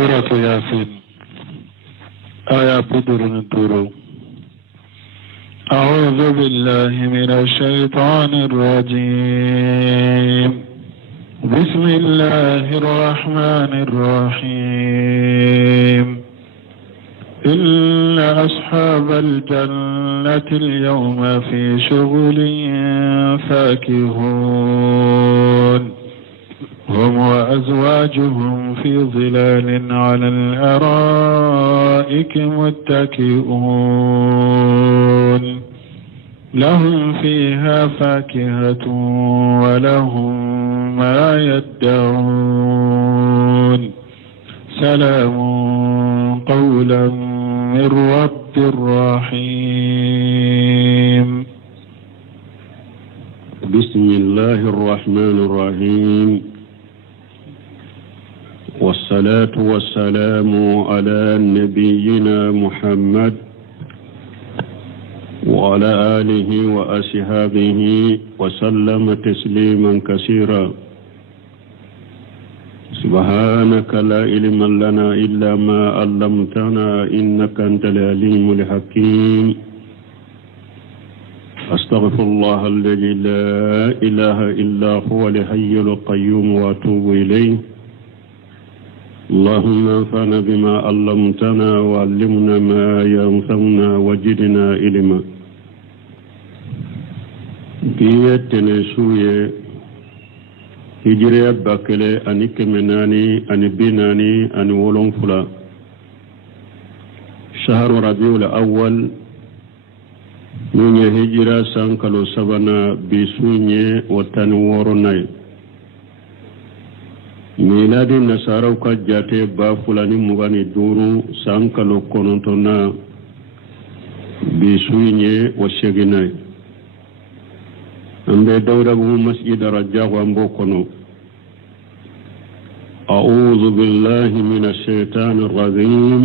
سورة ياسين آية بدر الدرو. أعوذ بالله من الشيطان الرجيم. بسم الله الرحمن الرحيم. إن أصحاب الجنة اليوم في شغل فاكهون هم وأزواجهم في ظلال على الأرائك متكئون لهم فيها فاكهة ولهم ما يدعون سلام قولا من رب رحيم. بسم الله الرحمن الرحيم، والصلاة والسلام على نبينا محمد وعلى آله وأصحابه وسلم تسليما كثيرا. سبحانك لا علم لنا إلا ما علمتنا إنك أنت العليم الحكيم. أستغفر الله الذي لا إله إلا هو الحي القيوم وأتوب إليه. اللهم انفعنا بما علمتنا وعلمنا ما ينفعنا وزدنا علما. بيتنا سوية هجرية باكلة أني كمناني أني بناني أني ولون فلا شهر ربيع الأول من هجرة سانكالو سبنا بسونية وتنورناي ميلاد النصارى كجاتي بافلاني مغاني دورو سانكالو كونتونا بسونية وشيغناي أمبي دورة مسجد رجاء وانبوكونو. أعوذ بالله من الشيطان الرجيم.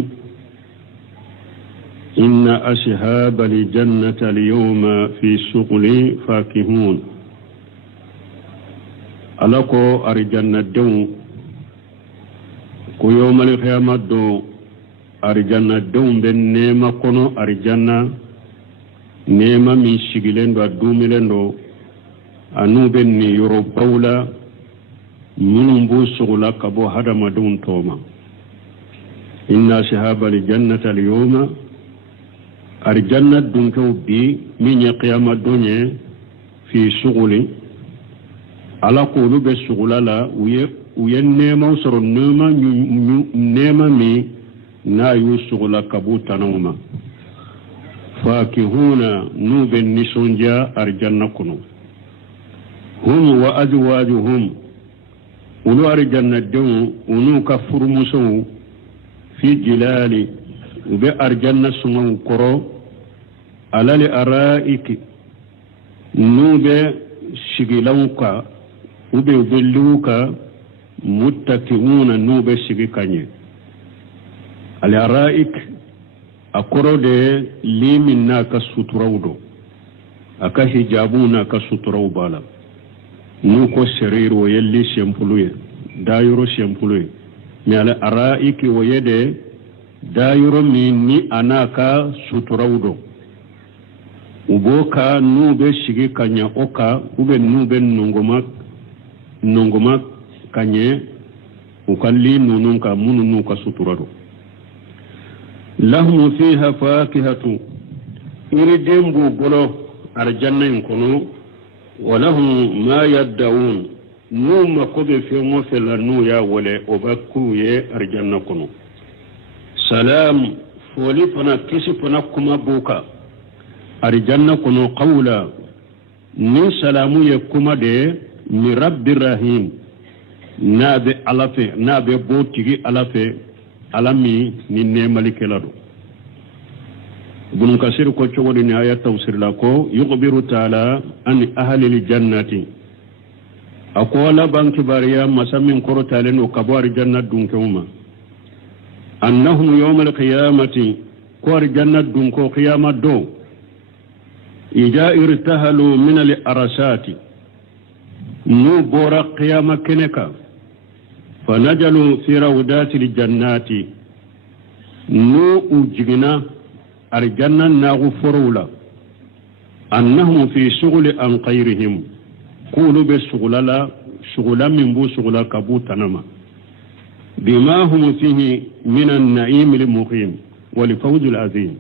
إن أصحاب الجنة اليوم في شغل فاكهون. ألكو أرجنة دون كو يوم القيامة دو أرجنة دون بن نيمة كونو أرجنة نيمة من شغلين دو دوميلين دو anu ben ni yoro bawla munum bu sugula kabo hadama dun toma. Inna shahaba li jannata al yawma ar jannat dun ko bi min ya qiyama dunye fi suguli ala qulu be sugula la uye nema soro nema nema mi na yu sugula kabo tanawma fakihuna nu ben nisonja ar jannakunu هم وأزواجهم ولو أرجنا الدم ونو كفر مسو في جلال وبأرجنا سمو كرو على الأرائك نو بشغلوك وبيبلوك متكئون نو بشغكاني الأرائك أكرو دي لمنا كسطرودو أكا حجابونا كسطرو بالا nuko sariru yelli shempuluye dayuro shempuluye mi ala araiki woyede dayuro ni anaka suturawdo uboka nube shigi kanya oka ube nube nungoma kanye ukalli nununka mununuka suturado lahum fiha fakihatu iridembu bolo arjanna inkono ولهم ما يدعون نوم كوبي في موفل نويا ولا أبكوية أرجانكم سلام فولي فنا كيسي فنا كما بوكا أرجانكم قولا من سلامو يكما دي من رب الرحيم نابي ألافي نابي بوتيجي ألافي ألامي من ملك لدو. ابن كثير كتشوغ نهاية توصير لكو يخبر تعالى عن أهل الجنة أقول بانك باريا مسامين كورو تالين وكبار الجنة دونكوما أنهم يوم القيامة كوار الجنة دونكو قيامة دو إذا ارتهلوا من الأرسات نو بورا قيامة كنكا فنجلوا في روضات الجنات نو جغنا الجنة ناغو فرولا أنهم في شغل عن غيرهم قولوا بشغلا شغلا من بو شغلا كبو تنما بما هم فيه من النعيم المقيم والفوز العظيم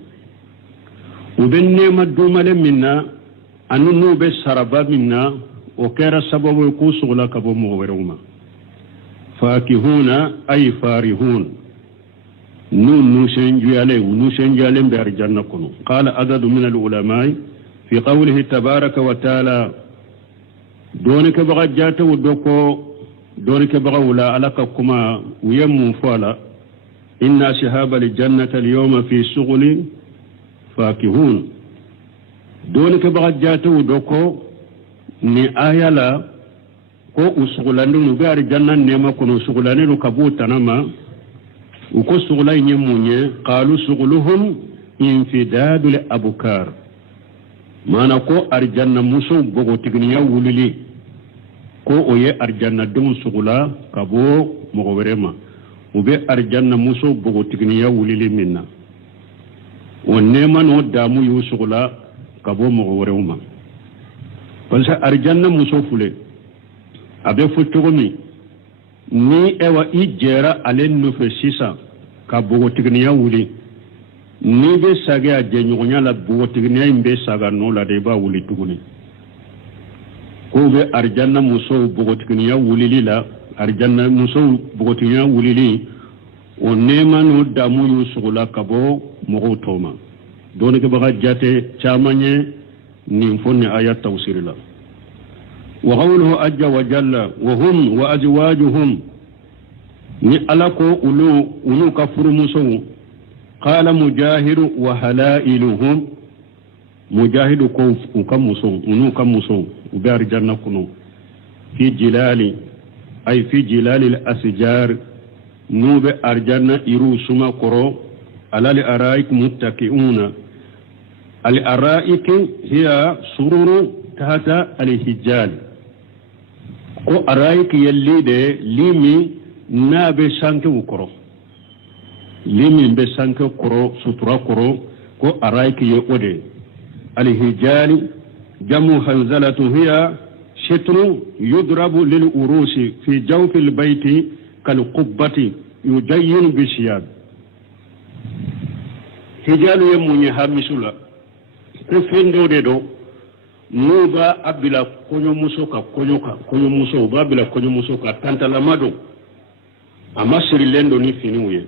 وبالنعمة دومال منا أنه بسربا منا وكير سبب يكون شغلا كبو مغورهما فاكهون أي فارهون نوشن جيالين بأرجان كنو قال عدد من العلماء في قوله تبارك وتعالى دونك بغا جاتا ودوكو دونك بغا ولا علىك كما ويمو فالا إن أصحاب الجنة اليوم في شغل فاكهون دونك بغا جاتا ودوكو ni aya la ko usugulani nu be arjanna nema kono usugulani nu kabuta nama uko sugulai nyemunye qalu suguluhum infidadul abukar mana ko arjanna muso bogo tigniya wulili ko oye arjanna dum sugula kabo mogo werema ube arjanna muso bogo tigniya wulili minna wonema no damu yu sugula kabo mogo werema parce que arjanna muso fule abe futogomi ni ewa ijera alen nufe sisa ka bogo tigniya wuli ni be sage a jenyonya la bogo tigniya imbe saga no la de ba wuli tuguni ko be arjanna muso bogo tigniya wuli lila arjanna muso bogo tigniya wuli li o nema no damu yu sugula kabo mogo toma doni ke baga jate chamanye ni fonne ayat tawsir la wa qawluhu ajja wa jalla wa hum wa azwajuhum ni alako ulu kafuru muso qala mujahid wa halailuhum mujahid ko kamuso unu kamuso ubar janna kuno fi jilali ay fi jilali al asjar nube arjanna iru suma koro alal araik muttaqiuna الأرائك هي سرور تحت الحجال ko arayiki yalli de limi na be sanke ukoro limi be sanke koro sutura koro ko arayiki ye ode alhijali jamu hanzalatu hiya shatru yudrabu lil urusi fi jawfi al bayti kal qubbati yujayyin bi shiyad hijalu yemunye hamisula ko fendo de do nuba abila konyo muso ba abila konyo muso ka tantala mado amasiri lendo ni finiwe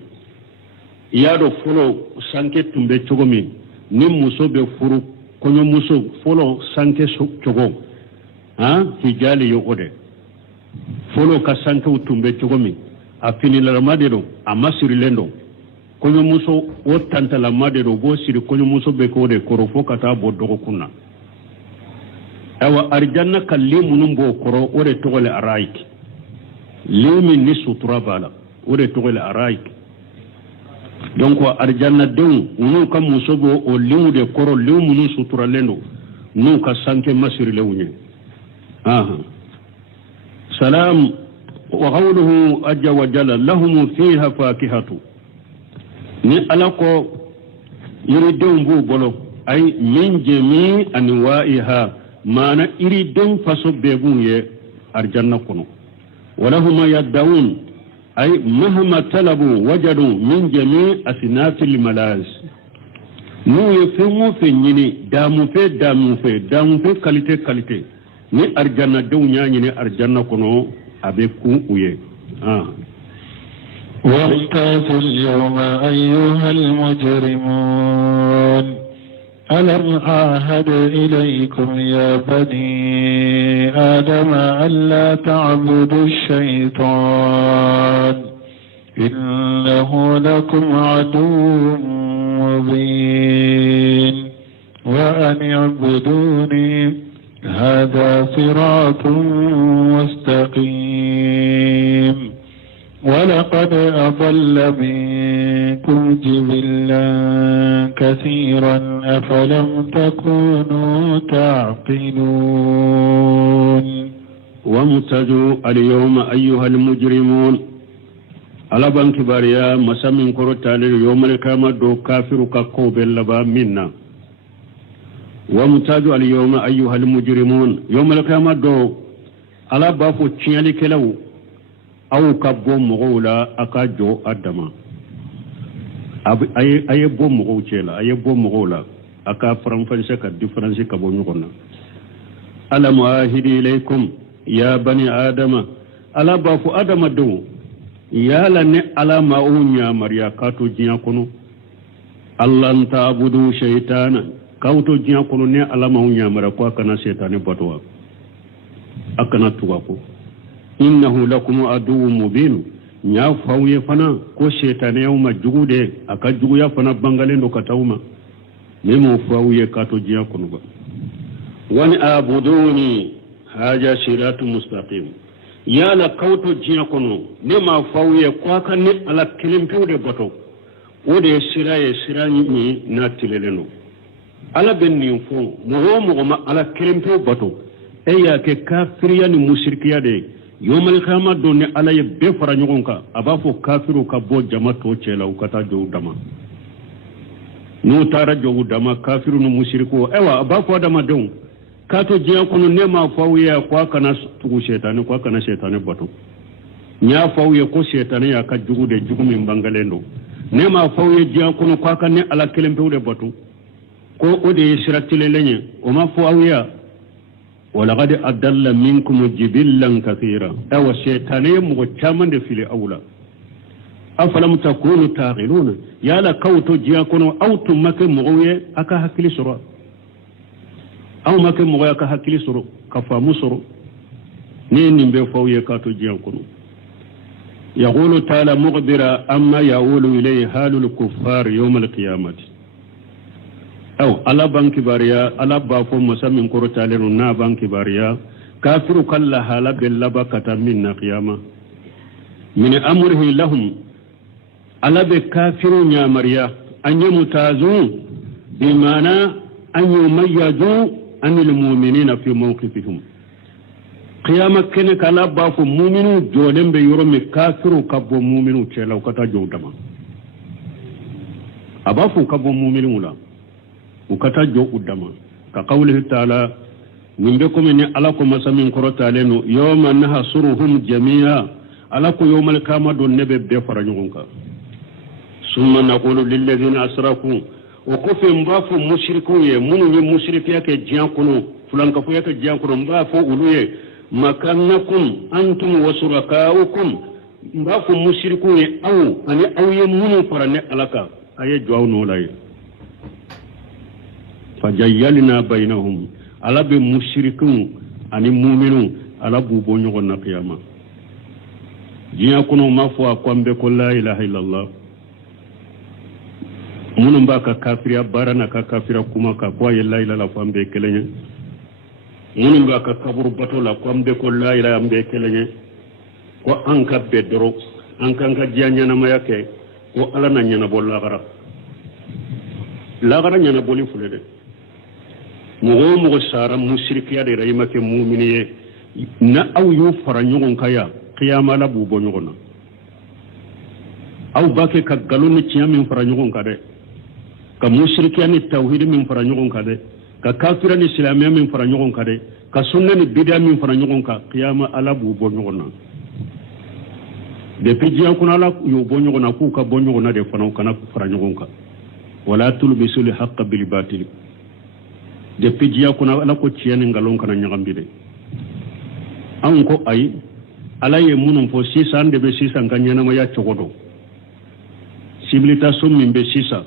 yado folo sanke tumbe chogomi ni muso be furu konyo muso folo sanke chogo ha hijali yo ode folo ka sanke tumbe chogomi afini la madero amasiri lendo konyo muso o tantala madero bo siri konyo muso be ko de korofo kata bo dogo kunna awa arjanna kallimu numbo koro ore togole araik limi ni sutura bala ore togole araik donc arjanna dew unu kam musobo o limu de koro limu ni sutura lendo nu ka sanke masiri lewunye aha salam wa qawluhu ajja wa jalla lahum fiha fakihatu ni alako yiri dembu bolo ay min jami anwa'iha mana iri dem faso bebunye arjanna kono walahuma yad'un ay mahma talabu wajadu min jami asnafil malaz nu yefemo fe nyini damu fe qualité ni arjanna dew nyaani ni arjanna kono abe ku uye وامتازوا اليوم أيها المجرمون ألم أعهد إليكم يا بني آدم ألا تعبدوا الشيطان إنه لكم عدو مبين وأن اعبدوني هذا صراط مستقيم ولقد أضل منكم جبلا كثيرا أفلم تكونوا تعقلون وامتازوا اليوم أيها المجرمون ala banki bariya masamin koro tale yawmal kama do kafiru ka ko bellaba minna wa mutaju al yawma ayyuhal mujrimun yawmal kama do ala ba fo tiali kelaw aw kabbo mogola aka jo adama aye bo mogo cela aye bo mogola aka faranfalse ka difference ka bo nyukonna ala muahidi ilaykum ya bani adama ala ba fo adama do yala ne ala ma'unya mariya kato jiya kono allah ta'budu shaytana kauto jiya kono ne ala ma'unya mara ko kana shaytane batwa akana tuwa ko innahu lakum aduwwun mubin nya fawye fana ko shaytane yawma jugude aka jugu ya fana bangalendo katawma nemo fawye kato jiya kono ba wani abuduni haja siratu mustaqim yala kauto jiya kono ne ma fawye kwa kan ne ala kilimpiude bato wode sira ni na tileleno ala benni fo mo ma ala kilimpiu bato eya ke kafiriya ni mushrikiya de yomal khama do ne ala ye be fara nyogonka aba fo kafiru ka bo jamato cela ukata jo dama no tara jo dama kafiru no mushriko ewa aba fo dama don kato jiya kono ne ma fawye kwa kana tugu shetani kwa kana shetani bato nya fawye ko shetani ya ka jugu de jugu min bangalendo ne ma fawye jiya kono kwa kana ala kelempewde bato ko ode shiratile lenye o ma fawya wala qad adalla minkum jibillan kathira aw shetani mu chamande fili awla afalam takunu taqiluna yala kawto jiya kono awtu make muwe aka hakili sura aw make muwe aka hakili sura ka famu sura ni nimbe fawye kato jiya kono يقول تعالى مقدرا أما يقول إليه حال الكفار يوم القيامة أو على بنك باريا على بافو مسامين كورتالين نا بنك باريا كافر كلا حالا باللبا كتامين قيامة من أمره لهم على بكافر يا مريا أن يمتازون بمعنى أن يميزوا عن المؤمنين في موقفهم قيامة كن كلا بافو مؤمنو جولم بيورم كافرو كبو مؤمنو تشلاو كتا جودما أبافو كبو مؤمنو لا وكتا جو قدما كقوله تعالى من بكم إن ألاكم مسامين كرتالينو يوم نحصرهم جميعا ألاكو يوم القيامة دون نبي بفرنجونكا ثم نقول للذين أسرفوا وكفي مبافو مشركو يمنو مشركيا كجيانكونو فلان كفويا كجيانكونو مبافو أولوية مكانكم أنتم وشركاؤكم مبافو مشركو أو أني أو يمنو فرنة ألاكا أي جواو نولاي فجيالنا بينهم على بمشركون أني مؤمنون على بوبونيو غنا قيامة جيا كونو مافوا كوامبي لا إله إلا الله منو باكا كافريا بارانا كافريا كوما كوا لا إله إلا الله فامبي كلني منو باكا كبر بطولا كوامبي لا إله إلا الله كلني ko anka bedro anka jianya na mayake ko ala na nyana bol lagara nyana boli fulede mugo sara mushrikiya de rayima ke mu'miniye na aw yu faranyon kaya qiyama la bubo nyogona aw bake ka galoni ciamin faranyon kade ka mushrikiya ni tauhid min faranyon kade ka kafira ni islamiya min faranyon kade ka sunna ni bid'a min faranyon ka qiyama ala bubo nyogona depuis jiya kuna la yo bonyo na ku ka bonyo na de fana kana faranyon ka wala tulbisu li haqq bil batil depuis jiya kuna la ko ciyani ngalon kana nyagambide an ko ay ala ye munum fo 600 de be 600 kanyana ma ya chogodo civilisation min be 600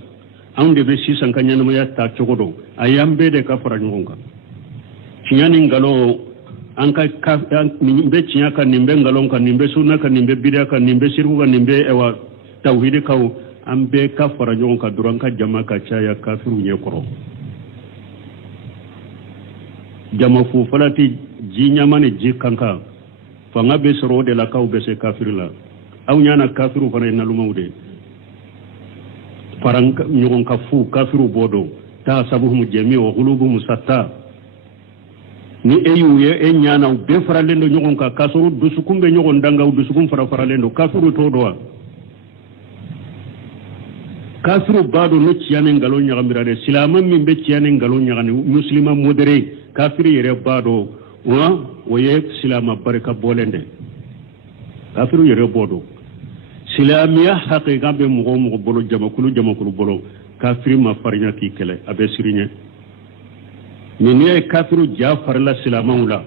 an de be 600 kanyana ma ya ta chogodo ayambe de ka faranyon ka ciyani ngalo an ka nimbe ciya ka nimbe ngalon ka nimbe sunna ka nimbe bid'a ka nimbe shirku ka nimbe ewa tauhid ka an be ka faranyon ka duran ka jama ka caya kafiru nye koro jama fu falati jinya mane ji kanka fanga be soro de la kaw be se kafiru la aw nyana kafiru fana na lumawde farang nyon ka fu kafiru bodo ta sabuhum jami'u qulubuhum satta ni eyuye e nyana be faralendo nyon ka kasoro dusukumbe nyon danga dusukum faralendo kafiru to do kafiru bado no ciyane ngalo nyagamira silama min be ciyane ngalo nyagani muslima modere kafiri yere bado wa oye silama baraka bolende kafiru yere bodo silamiya haqiqa be mugo bolo jamakulu bolo kafiri ma farnya ki kele abe sirinya ne kafiru jafar la silamawla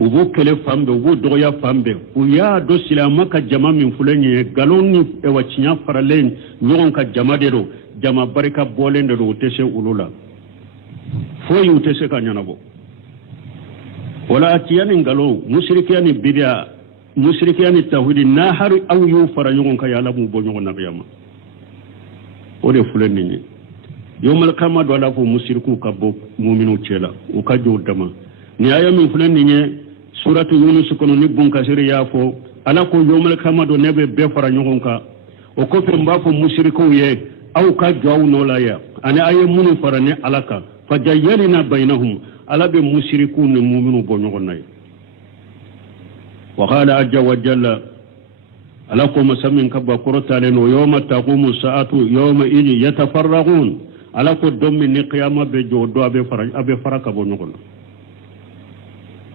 ubu kele fambe ubu doya fambe uya do silama ka jama min fulenye galoni e wacinya faralen nyon ka jama dero jama barika bolende do tese ulula foyi utese ka nyanabo wala atiyani ngalo mushrikiyani bid'a mushrikiyani tawhid na har aw yu fara nyon ka yala mu bo nyon na biyama o de fulenni yomal kama do la fo mushriku ka bo mu'minu cela o ka jodama ni aya min fulenni suratu yunus kono ni bun kasiri yafo ala ko yomal kama do nebe be fara nyon ka o ko fe mbafo mushriku ye aw ka jaw no la ya ana aye munu fara ne alaka fajayyalina bainahum ala be mushrikun ni mu'minu bo nyon nay wa qala ajja wa jalla ala ko masamin kabba korota le no yawma taqumu sa'atu yawma idhi yatafarraqun ala ko dommi ni qiyama be jodo abe fara ka bo nyon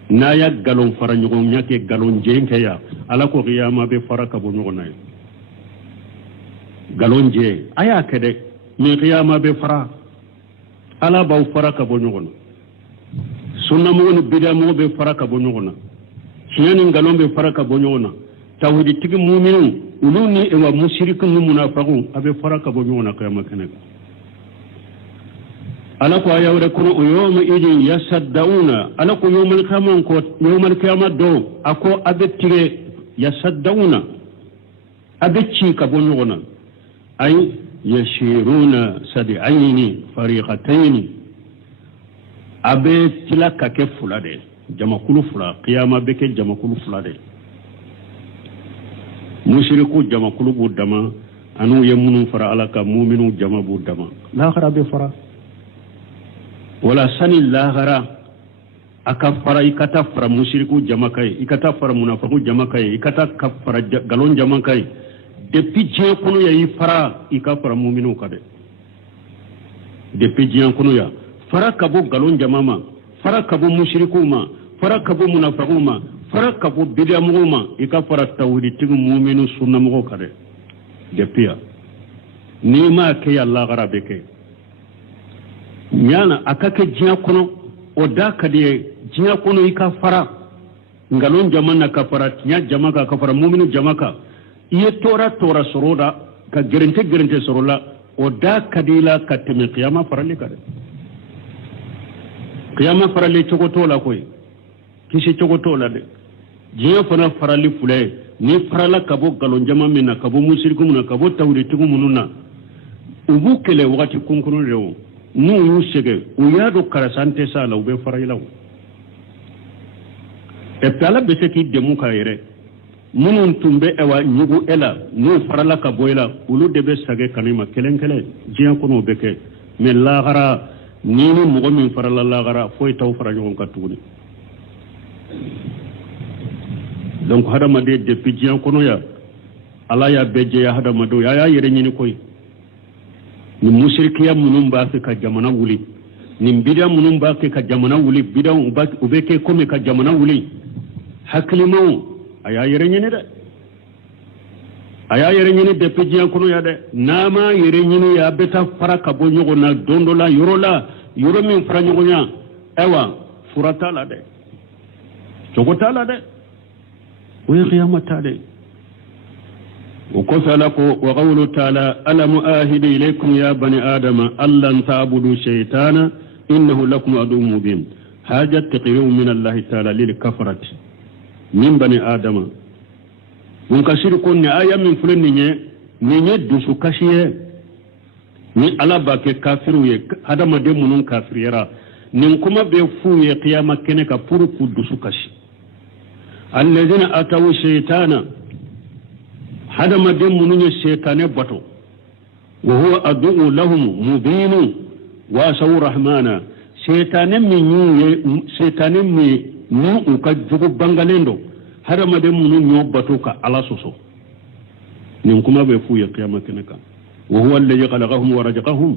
na ya galon fara nyon nyake galon jenke ya ala ko qiyama be fara ka bo nyon nay galon je aya kede ni qiyama be fara ala ba fara ka bo nyon sunna mo no bida mo be fara ka bo nyon ciyani ngalon be fara ka bo nyon tawhidi tigi mu'minun uluni e wa mushrikun munafiqun abe fara ka bo nyon qiyama kene ala ko ayawre kono o yawma idin yasaddauna ala ko yawmal qiyamah ko yawmal qiyamah do ako abe tire yasaddauna abe ci ka bo nyon ay yashiruna sadi'aini fariqataini abe tilaka ke fulade jamakulu fula qiyama be ke jamakulu fulade mushriku jamakulu bu dama anu yemunu fara alaka mu'minu jama bu dama la khara be fara wala sani la khara aka fara ikata fara mushriku jama kai ikata fara munafiqu jama kai ikata kafara galon jama kai depuis je kono ya fara ikafara mu'minu kade depuis je kono ya fara kabo galon jama ma fara kabo mushriku ma fara kabo munafiqu ma fara kabo bid'amu ma ikafara tawhid tigu mu'minu sunna mo kade depuis ya ni ma ke Allah garabe ke nyana akake je kono o da kade je kono ikafara galon jama na kafara nya jama ka kafara mu'minu jama ka iye tora soroda ka gerente sorola o da kadila ka teme qiyama farale kade qiyama farale chogotola koy kisi chogotola de jiya fana farale fulay ni farala kabo galon jama minna kabo musiriku munna kabo tawritu mununa ubu kele wakati kunkunu rewo nu yusege uyado karasante sala ube faraylaw e pala bese ki demu ka yere munun tumbe ewa nyugu ela nu farala ka boyla ulu debe sage kanima kelenkele jiyan kono beke me lagara nini mugo min farala lagara foy taw fara nyon ka tuni donc hada made depuis jiyan kono ya ala ya beje ya hada mado ya yere nyini koy ni mushrikiya munun ba ka jamana wuli ni bid'a munun ba ka jamana wuli bid'a ubeke kome ka jamana wuli haklimu aya yere nyene depuis jiyan kono ya de nama yere nyene ya beta fara ka bo nyogo na dondola yoro min fara nyogo nya ewa furata la de chogota la de wa qiyamata de وقال وقوله تعالى ألم آهد إليكم يا بني آدم ألا تعبدوا شيطانا إنه لكم عدو مبين حاجة تقرير من الله تعالى للكفرة من بني آدم منكسر كون آية من فلن نيني دوسو كشيه ni ala ba ke kafiru ye hada ma de munun kafirira nin kuma be fu ye qiyama kene ka puru kudu su kashi alladhina atawu shaytana hada ma de munun ye shaytane bato wa huwa adu lahum mubinu wa sawu rahmana shaytane mi nu ka jugo bangalendo hada ma de munun yo bato ka ala soso nin kuma be fu ye qiyama kene ka وهو الذي خلقهم ورزقهم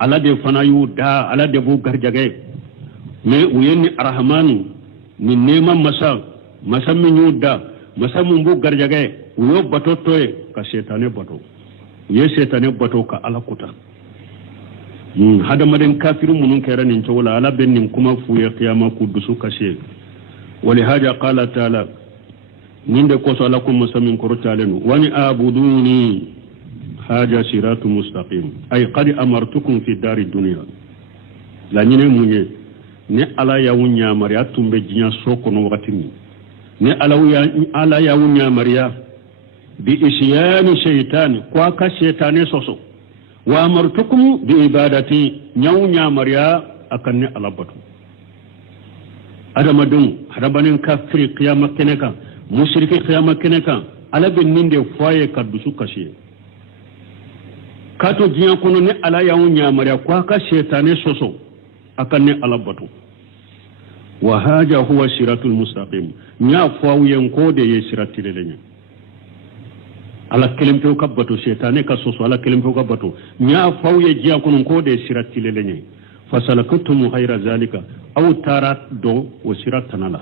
على دي فنا يودا على دي بو غرجاغي مي ويني الرحمن من نيما مسا من يودا مسا من بو غرجاغي ويو باتو توي كا شيطان باتو ye setane bato ka ala kuta hada maden kafiru munun kera nin tawla ala bennin kuma fu ya qiyama ku dusu kashe wali haja qala taala ninde ko so lakum musamin kurtalenu wani abuduni haja siratu mustaqim ay qad amartukum fi dari dunya la nyine munye ne ala ya wunya mariya tumbe jinya soko no wakati ni ne ala ya wunya mariya bi isyani shaytan kwa ka shaytane soso wa amartukum bi ibadati nyawnya mariya akan ne alabatu adama dun hadabanin kafiri qiyama keneka mushriki qiyama keneka ala bin ninde foye kaddusu kashe kato jiya kono ne ala yawnya mariya kwa ka shaytane soso akan ne alabatu wa haja huwa siratul mustaqim nya fawiyen ko de ye siratilenya ala kelempe ka bato shaytane ka soso ala kelempe ka bato nya fawye jiya kono ko de siratilenya fasalakatum ghayra zalika aw tarat do wa siratanala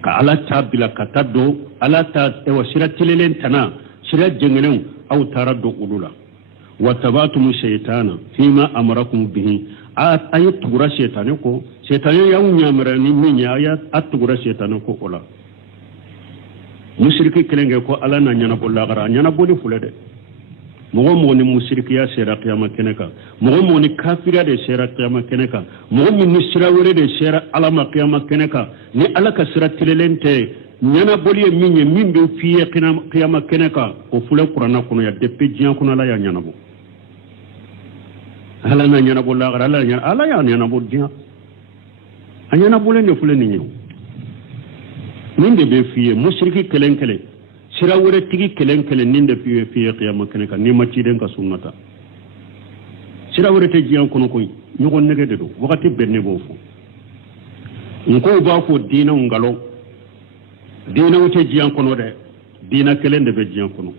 ka ala tabila katado ala ta wa siratilen tana sirat jengenen aw tarat do ulula wa tabatum shaytana fima amarakum bihi ayat tugura shaytane ko shaytane ya unyamara ni minya ya atugura shaytane ko ola mushriki kelenge ko ala na nyana bolla gara nyana boli fulede mo ni mushriki ya sera qiyama keneka mo ni kafira de sera qiyama keneka mo ni sira wore de sera alama qiyama keneka ni ala ka sira tilelente nyana boli minye mimbe fiye qiyama keneka ko fule qur'ana kuno ya deppe jiyan kuno la ya nyana bo ala na nyana bolla gara ala ya nyana bo dia anyana bolende fule ni nyu ninde be fiye mushriki kelenkele sira wore tigi kelenkele ninde fiye qiyama keneka ni macci den ka sunnata sira wore te jiyan kono koy nyugo nege de do wakati benne bo fu nko ba ko dina ngalo dina wote jiyan kono de dina kelende be jiyan kono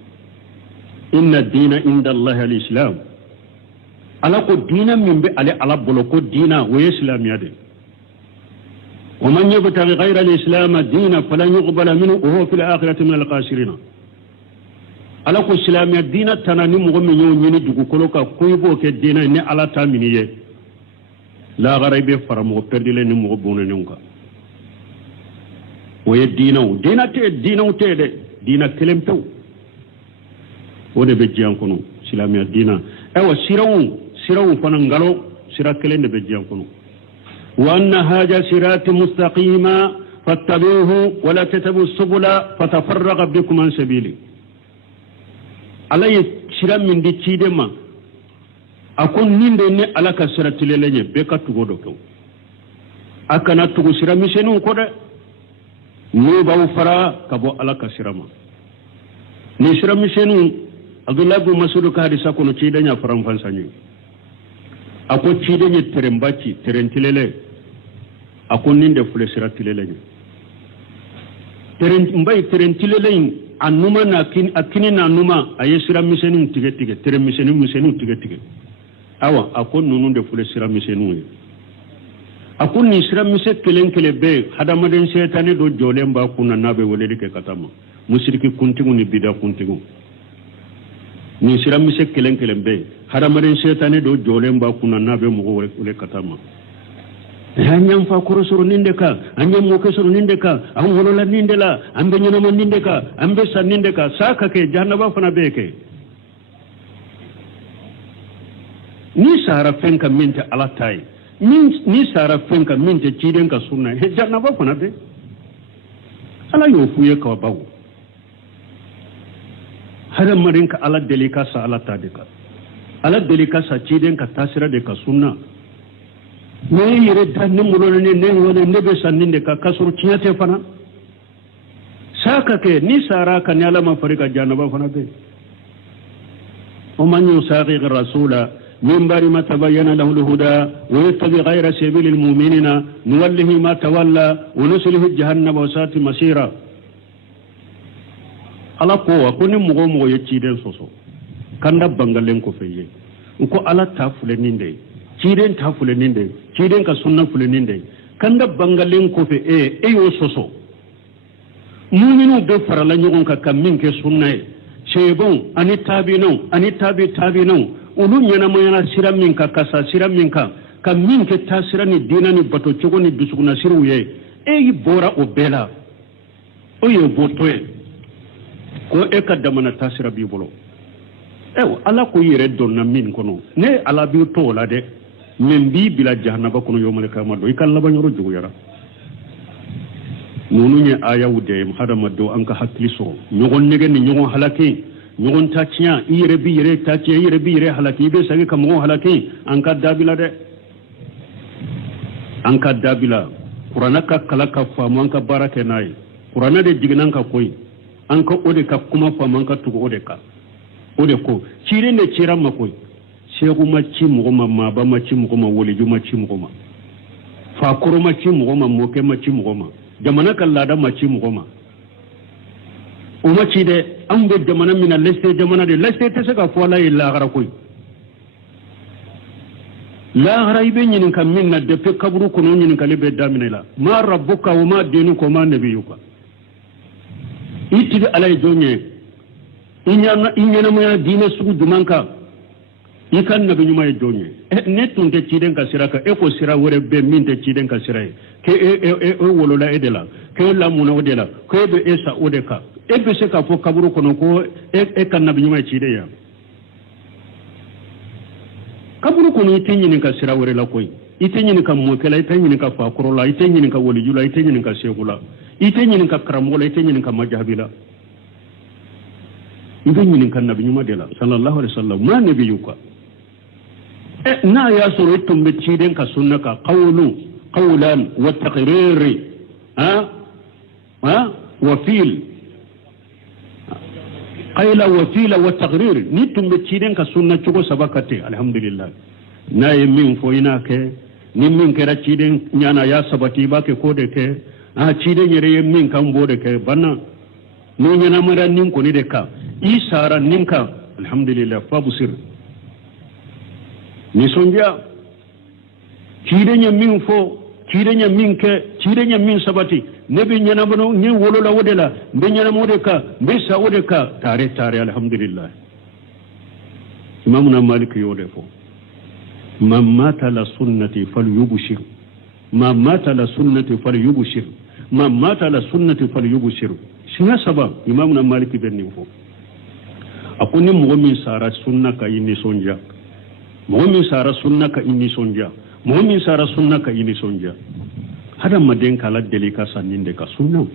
inna dina inda allah al-islam ala ko dina mimbe ale ala bolo ko dina wo islamiya de ومن يبتغي غير الإسلام دينا فلن يقبل منه وهو في الآخرة من الخاسرين على كل إسلام الدين تناني مغمي يوني دغو كلوكا كويبو كدينا ني على تامنيه لا غريب فرمو پردل ني مغبون نونكا وي دينا تي دينا كلمتو ودي بجيان كونو إسلام الدين ايوا سيرو فنانغالو سيرا كلند بجيان كونو وأن هذا صراط مستقيما فاتبعوه ولا تتبعوا السبل فتفرق بكم عن سبيله على شرام من دي تشيدما أكون نيندني على كسرة للني بكا تغودو أكنا تغو شرام مشنو كودا نوبا وفرا كبو على كسرما ني شرام مشنو عبد الله بن مسعود كحديثا كونو تشيدنيا فرام فانساني ako cide nye terembachi terentilele ako ninde fule siratilele terentilele anuma na akini na anuma ayesira misenu tige terem misenu tige awa ako nununde fule sira misenu ako ni sira mise kelenkele be hadamaden setane do jolemba kuna nabe wolede ke katama musiriki kuntigu ni bida kuntigu ni sira mise kelenkele be hadamaden setane do jolemba kuna nabe mugo wole katama hanyam fa korosoro nindeka anyam mo kesoro nindeka am holola nindela ambe nyama nindeka ambe san nindeka saka ke jahannaba fana beke ni sara fenka minte alatai ni sara fenka minte chidenka sunna he jahannaba fana be ala yo fuye ka bawo hada marinka ala delika sa ala tadika ala delika sa chiden ka tasira de ka sunna ne yire tan mulo ne wona nebe saninde ka kasuru tiyate fana saka ke ni sara ka ne alama farika janaba fana be o man yusaqi rasula min bari ma tabayyana lahu al-huda wa yattabi ghayra sabili al-mu'minina nuwallihi ma tawalla wa nuslihi jahannama wa sa'at masira ala ko ni mogo ye ciden soso kanda bangalen ko feye ko ala ta fule ninde ciden ta fule ninde ciden ka sunna fule ninde kanda bangalen ko fe yo soso muminu be farala nyogon ka min ke sunna e shebon ani tabino ulu nyana mayana siram min ka kasa siram min ka min ke tasira ni dina ni bato chogo ni dusuguna siru ye yi bora o bela o ye botoe ko ka damana tasira bi bolo ala ko yere donna min kono ne ala bi to la de men bi bila jahannaba kono yomal kamado ikalla banyoro jugo yara nunu nye aya wude hadama do anka hakliso nyogon nege ni nyogon halaki nyogon tachiya yere bi yere tachiya yere bi yere halaki be sage kam ngon halaki anka dabila de anka dabila qur'ana ka kala ka famu anka barake nay qur'ana de dignan ka koy anka ode ka kuma famu anka tugo ode ka ode ko cire ne ciran makoy shegu macci mugoma ma ba macci mugoma woli ju macci mugoma fa koro macci mugoma moke macci mugoma jamana kallada macci mugoma o macci de an be jamana mina leste jamana de leste te saka fola illa gara koy la gara ibe nyin kan minna de pe kaburu kono nyin kan be damina la ma rabbuka wa ma dinuka ma nabiyuka itibi alay jonye inyana moya dine sugu dumanka ikan nabi nyuma e jonye ne tunte ciden ka siraka ko sira wore be minte ciden ka sira ke wolola edela ke la muna odela ke be esa odeka be se ka fo kaburu kono ko kan nabi nyuma cide ya kaburu kono itenyi ka sira wore la koy itenyi ka mokela itenyi ka fa korola itenyi ka woli jula itenyi ka segula itenyi ka karamola itenyi ka majhabila ibenyi kan nabi nyuma dela sallallahu alaihi wasallam ma nabiyuka na ya soro tumbe ciden ka sunna ka qawlan wa taqrir wa fil qayla wa fil wa taqrir ni tumbe ciden ka sunna cugo sabakate alhamdulillah na yi min fo ina ke ni min kera ciden nyana ya sabati ba ke ko de ke ciden yere min kan bo de ke bana no nyana mara nin ko ni de ka isara ninka alhamdulillah fabusir ni sonja kirenya min fo kirenya min ke kirenya min sabati nabi nyana bano ni wolola wodela be nyana modeka be sa wodeka tare alhamdulillah imamuna malik yode fo man mata la sunnati falyubshir man mata la sunnati falyubshir man mata la sunnati falyubshir shina sabab imamuna malik benni fo akuni mogo min sara sunna ka inni sonja mogo min sara sunna ka inni sonja mogo min sara sunna ka inni sonja hada maden kala delika saninde ka sunna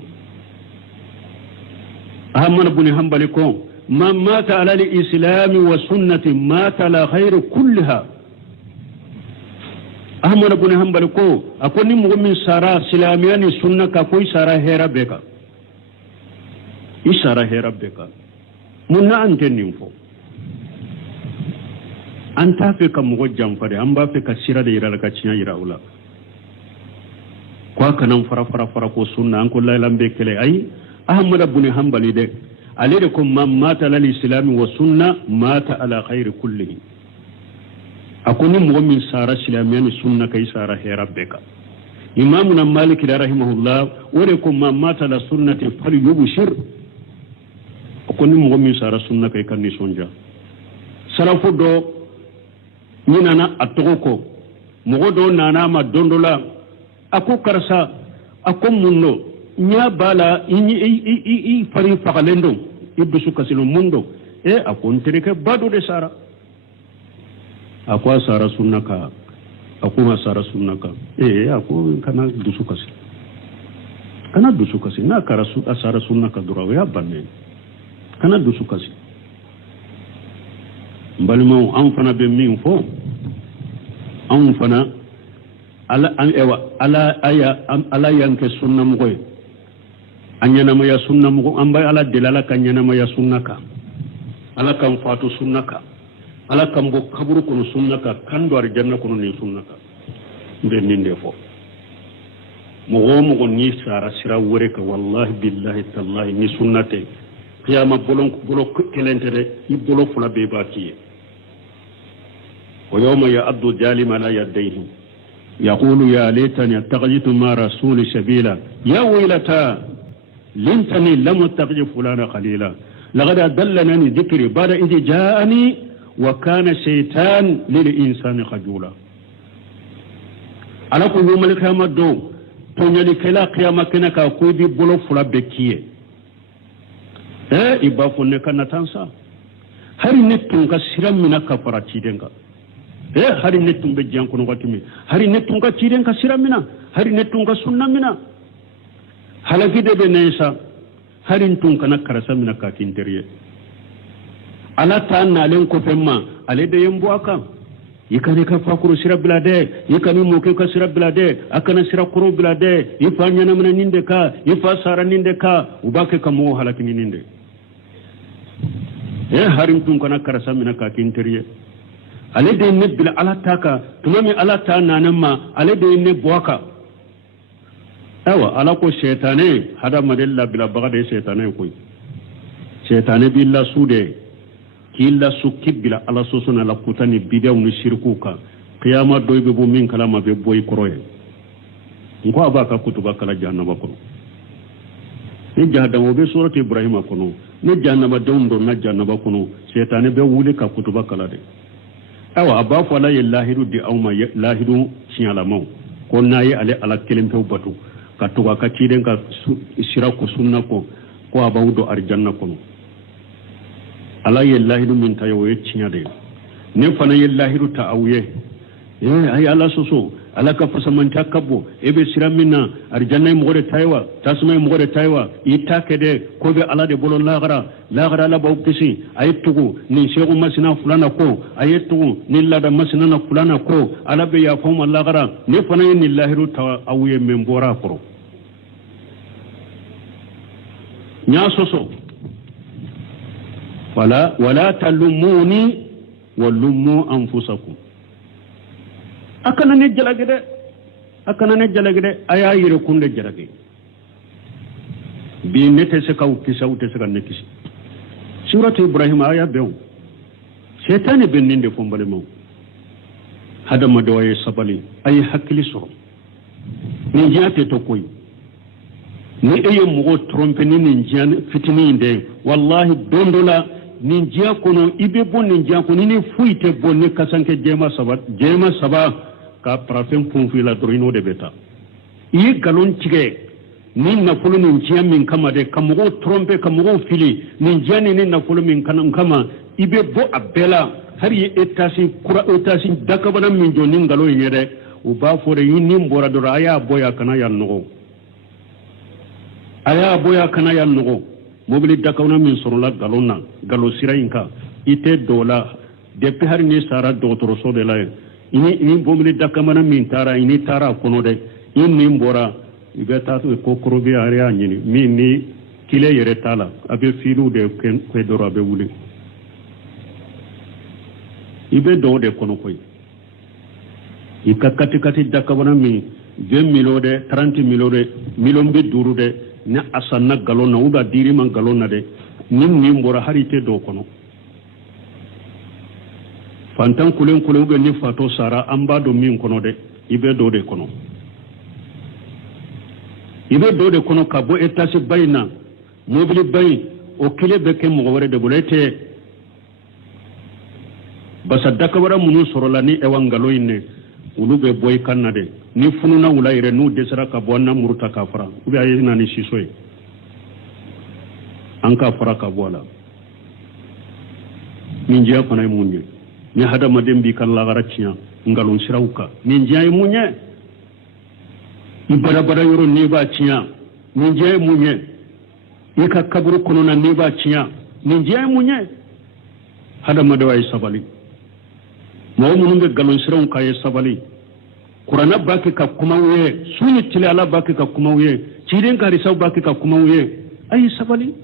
ahmad ibn hanbali ko man mata ala al-islam wa sunnati mata la khair kullaha ahmad ibn hanbali ko akuni mogo min sara islamiyani sunna ka koy sara hera beka isara hera beka munna an tennin fo an ta fe ka mugo jamfare an ba fe ka sira da yira ka cinya yira ula kwa kanan fara ko sunna an ko lailan be kele ai ahmad ibn hanbali de alede ko man mata lal islam wa sunna mata ala khair kullihi akoni mugo min sara islamiyan sunna kai sara he rabbeka imamuna malik rahimahullah wore ko man mata la sunnati falyubshir koni mogo min sara sunna kay kan ni sonja salafu do ni nana atogo ko mogo do nana ma dondola ako karsa ako munno nya bala i fari fagalendo ibdu kasino mundo ako ntereke badu de sara ako sara sunna ka ako ma sara sunna ka ako kana dusu kasi na karasu sara sunna ka durawe ya banne kana dusu kasi mbalimo an fana be min fo an fana ala yanke sunna mugoy anyana ma ya sunna mugo an bay ala delala kanyana ma ya sunna ka ala kan fatu sunna ka ala kan bo kaburu kono sunna ka kan do arjanna kono ni sunna ka be ninde fo mugo ni sara sira wore ka wallahi billahi tallahi ni sunnate qiyama bolo kelentere i bolo fula be ba kiye wa yawma ya'addu jalima la yadayhi yaqulu ya laitani attakhadhtu ma rasuli sabila ya waylata lintani lam attakhidh fulana khalila laqad adallani dhikri ba'da idh ja'ani wa kana shaytan lil insani khajula ala ko yomal qiyama do to nyali kala qiyama kena ka ko bi bolo fula be kiye iba fonne kana tansa hari nettun ka siram mina ka farati denga hari nettun be jankono watumi hari nettun ka ciren ka siram mina hari nettun ka sunna mina halagide be nesa hari tun kana karasa mina ka kinteriye ala ta na len ko femma ale de yembo aka yikani ka fakuru sira bilade yikani moke ka sira bilade akana sira kuro bilade yifa nyana mana ninde ka yifa sara ninde ka ubake ka mo halakini ninde harim tun kana karasa mina ka kinteriye ale de ne bil ala taka tumami ala ta nanamma ale de ne boaka awa ala ko shaytane hada madalla bila bagade shaytane koy shaytane billa sude killa sukki bila ala sosona la kutani bidaw ni shirkuka qiyama doybe bo min kalama be boy koroye ngo abaka kutuba kala jahannama ko ni jahannama be surati ibrahima kono ni jahannama dawndo na jahannama kono shaytane be wuli ka kutuba kala de awa abafu ala yallahidu di awma lahidu sinyala maw ko nayi ale ala kelempe batu ka tuga ka ciden ka sira ko sunna ko abawdo arjanna kono ala yallahidu min tayo yechinyade ne fana yallahidu ta awye ay ala soso ala ka fasaman takabbo ebe sira minna arjanna mo gode taywa tasmay mo gode taywa itakede ko be ala de bolon lagara la baw kisi aytugo ni shegu masina fulana ko aytugo ni lada masina na fulana ko ala be ya foma lagara ne fana yin lahiru ta awye membora ko nya soso wala talumuni walummu anfusakum akana ne jalagede aya yire kunde jalage bi nete se kaw kisawte se kan nekisi suratu ibrahim aya bew shaytan ben ninde fombale maw hadama do waye sabali ay hakili so ni jate to koy ni eye mo trompe ni njian fitini inde wallahi dondola ni njia kono ibe bon ni njia kono ni fuite bon ne kasanke jema saba ka parafem funfi la dorino de beta yi galon tige ni na fulu ni njia min kama de kamugo trompe kamugo fili ni njia ni na fulu min kama ibe bo abela hari etasi kura etasi dakabana min joni ngalo yere u ba fore yi ni mbora do aya boya kana ya nogo mobili dakawna min sorola galonna galo sirainka ite dola depi har ni sara dotoro so de la ini mobili dakamana min tara ini tara kono de ini mbora ibeta ko korobe area nyini min ni kile yere tala abe filu de ko doro abe wuli ibe do de kono koy ikakati dakamana min 20 millions de 30 millions de million be duru de na asanna galona uda diri man galona de nin mbora harite do kono fantan kulen ube ni fato sara amba do min kono de ibe do de kono ka bo etasi bayna mobili bay o kile be ke mo wore de bulete basa dakabara munu sorola ni ewangalo inne ulube boy kannade ni fununa ulayre nu desara ka bonna muruta ka fara ubi ayina ni sisoy anka fara ka bola min jiya pana munye ni hada madembi kala garachiya ngalon sirawka min jiya munye ibara bara yoro ni ba chiya min jiya munye ika kaburu kono na ni ba chiya min jiya munye hada madawai sabali mawumununge galon sirawka ye sabali Kurana baki ka kuma wuye suni tile ala baki ka kuma wuye cirin ka risaw baki ka kuma wuye ayi sabali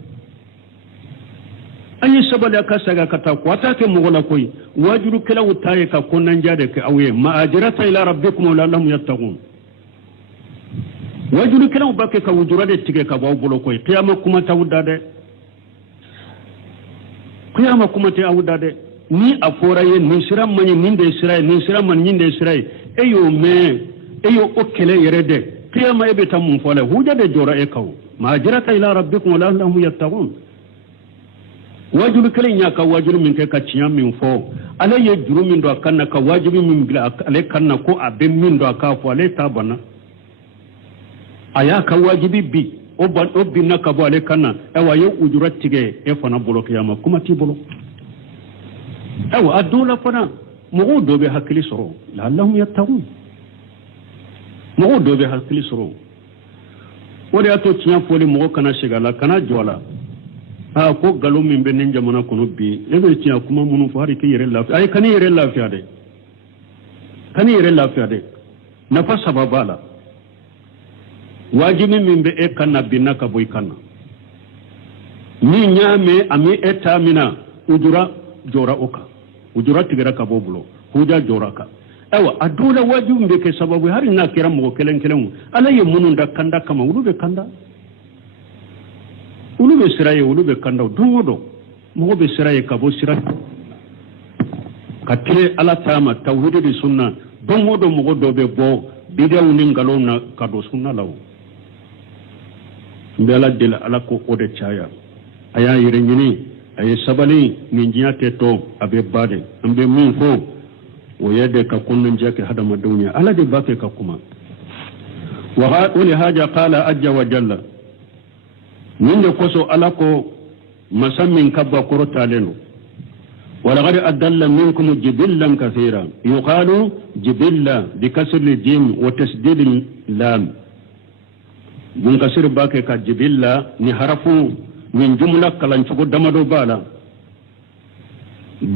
aka saga kata ko atake mogola koy wajuru kala wutaye ka konnan jade ke awye ma ajrata ila rabbikum wa lahum yattaqun wajuru kala baki ka wujura de tige ka baw bolo koy qiyama kuma tawda de kiyama kuma te awuda de ni afora ye ni sira mani ni de sira ni sira man ni de sira eyo o kele yere de kiyama ebe tam mun fole huja de jora e kaw ma jarata ila rabbikum wa lahum yattaqun wajibi kele nya ka wajibi min ke ka ciya min fo ala ye juru min do kanna ka wajibi min bila ale kanna ko abe min do ka fo ale tabana aya ka wajibi bi o binna ka bo ale kanna e wa ye ujurattige e fana bolo kiyama kuma ti bolo adula fana mugu dobe hakili soro la'allahum yattaqun mugu dobe hakili soro wode ato tiya foli mugu kana shigala kana jola ko galo min be nin jamana kono bi e be tiya kuma munu fo hari ke yere lafiya ay kani yere lafiya de nafa sababala wajibi min be e kanna binna ka boy kanna ni nyame ami etamina ujura jora oka ujura tigera ka bobulo huja jora ka adula wajibi be ke sababu hari na kira mo kelen ala ye munun da kanda kama ulube kanda ulube siraye ulube kanda dungodo mo be siraye ka bo sira katire ala tama tawhid di sunna dungodo mo do be bo bidaw ni ngalona ka do sunna lawo mbela dela ala ko ode chaya aya yire nyini ay sabali ni njiyate to abe bade ambe min fo o yede ka kunnan jake hada madawnya ala de bake ka kuma wa uli haja qala ajja wa jalla min de koso ala ko masammin kabba korota leno ولقد أدل منكم جبلا كثيرا يقال جبلا بكسر الجيم وتسديد اللام منكسر باكي كجبلا نحرفو من جملة كلانشكو دمدو بالا